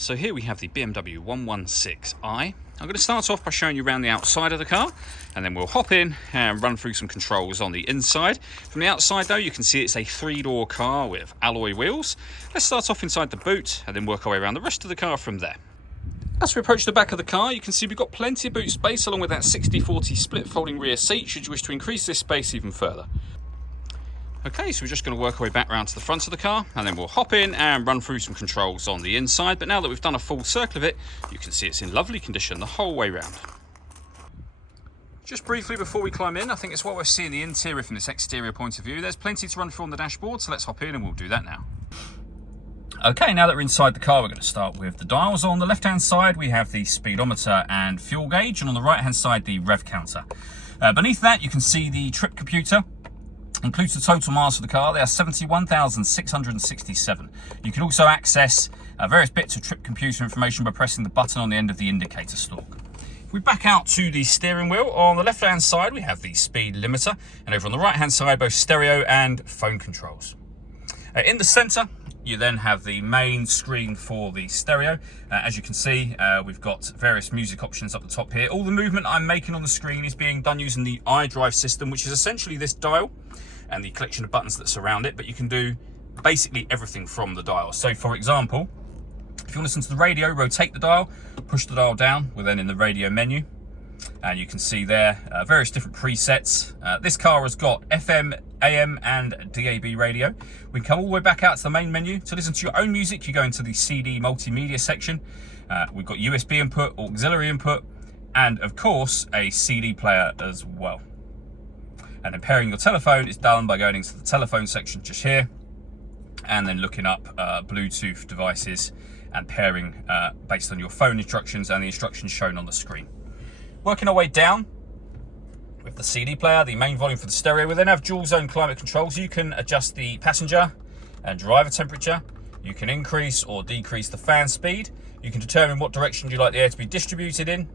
So here we have the BMW 116i. I'm going to start off by showing you around the outside of the car, and then we'll hop in and run through some controls on the inside. From the outside though, you can see it's a 3-door car with alloy wheels. Let's start off inside the boot and then work our way around the rest of the car from there. As we approach the back of the car, you can see we've got plenty of boot space along with that 60/40 split folding rear seat should you wish to increase this space even further. Okay, so we're just going to work our way back around to the front of the car, and then we'll hop in and run through some controls on the inside. But now that we've done a full circle of it, you can see it's in lovely condition the whole way round. Just briefly before we climb in, I think it's what we're seeing the interior from this exterior point of view. There's plenty to run through on the dashboard, so let's hop in and we'll do that now. Okay, now that we're inside the car, we're going to start with the dials. On the left-hand side, we have the speedometer and fuel gauge, and on the right-hand side, the rev counter. Beneath that, you can see the trip computer. Includes the total miles of the car. They are 71,667. You can also access various bits of trip computer information by pressing the button on the end of the indicator stalk. If we back out to the steering wheel, on the left hand side we have the speed limiter, and over on the right hand side both stereo and phone controls. In the centre you then have the main screen for the stereo. As you can see, we've got various music options up the top here. All the movement I'm making on the screen is being done using the iDrive system, which is essentially this dial and the collection of buttons that surround it, but you can do basically everything from the dial. So for example, if you want to listen to the radio, rotate the dial, push the dial down, we're then in the radio menu, and you can see there various different presets. This car has got FM, AM and DAB radio. We can come all the way back out to the main menu. To listen to your own music, you go into the CD multimedia section. We've got USB input, auxiliary input, and of course a CD player as well. And then pairing your telephone is done by going into the telephone section just here, and then looking up Bluetooth devices and pairing based on your phone instructions and the instructions shown on the screen. Working our way down with the CD player, the main volume for the stereo, we then have dual zone climate control, so you can adjust the passenger and driver temperature. You can increase or decrease the fan speed. You can determine what direction you'd like the air to be distributed in,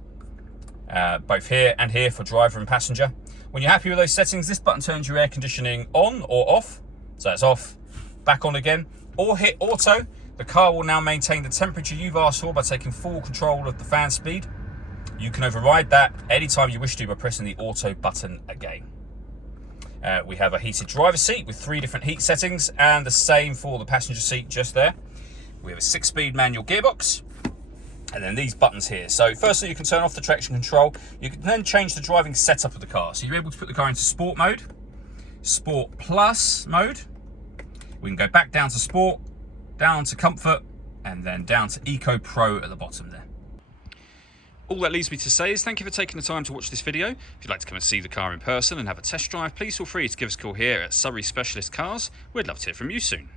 both here and here for driver and passenger. When you're happy with those settings, this button turns your air conditioning on or off. So it's off, back on again, or hit auto. The car will now maintain the temperature you've asked for by taking full control of the fan speed. You can override that anytime you wish to by pressing the auto button again. We have a heated driver's seat with 3 different heat settings, and the same for the passenger seat just there. We have a 6-speed manual gearbox. And then these buttons here. So firstly, you can turn off the traction control. You can then change the driving setup of the car. So you're able to put the car into sport mode, sport plus mode. We can go back down to sport, down to comfort, and then down to Eco Pro at the bottom there. All that leaves me to say is thank you for taking the time to watch this video. If you'd like to come and see the car in person and have a test drive, please feel free to give us a call here at Surrey Specialist Cars. We'd love to hear from you soon.